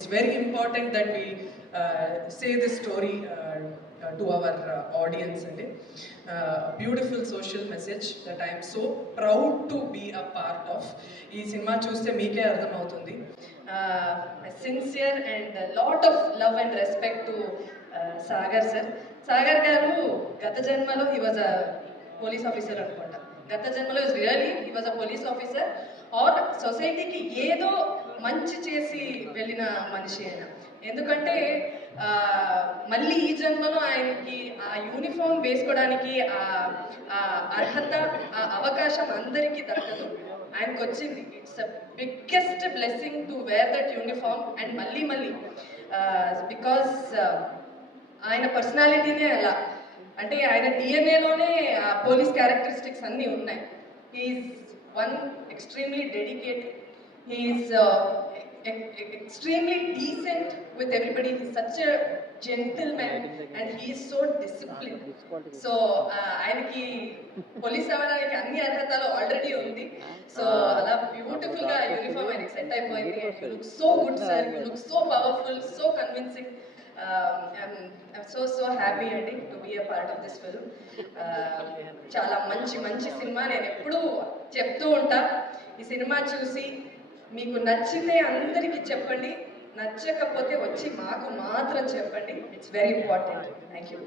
It's very important that we say this story to our audience. And beautiful social message that I am so proud to be a part of. Ee cinema chuste meeke ardham avutundi. A sincere and a lot of love and respect to Sagar sir. Sagar garu gata janmalo he was a police officer anukonta. గత జన్మలో he was a police officer or సొసైటీకి ఏదో మంచి చేసి వెళ్ళిన మనిషి ఆయన. ఎందుకంటే మళ్ళీ ఈ జన్మలో ఆయనకి ఆ యూనిఫామ్ వేసుకోవడానికి ఆ అర్హత ఆ అవకాశం అందరికీ దక్కదు, ఆయనకు వచ్చింది. It's a biggest blessing to wear that uniform and మళ్ళీ బికాస్ ఆయన పర్సనాలిటీనే అలా, అంటే ఆయన డిఎన్ఏలోనే పోలీస్ క్యారెక్టరిస్టిక్స్ అన్నీ ఉన్నాయి. He's one extremely dedicated, he's extremely decent with everybody. He's such a gentleman and he is so disciplined. So ఆయనకి police అవ్వడానికి అన్ని అర్హతలు ఆల్రెడీ ఉంది. సో అలా బ్యూటిఫుల్ గా యూనిఫామ్ ఆయనకి సెట్ అయిపోయింది. You look so good sir, you look so powerful, so convincing. I'm so happy అండి to be a part of this film. చాలా మంచి సినిమా. నేను ఎప్పుడూ చెప్తూ ఉంటా, ఈ సినిమా చూసి మీకు నచ్చితే అందరికీ చెప్పండి, నచ్చకపోతే వచ్చి మాకు మాత్రం చెప్పండి. It's very important. Thank you.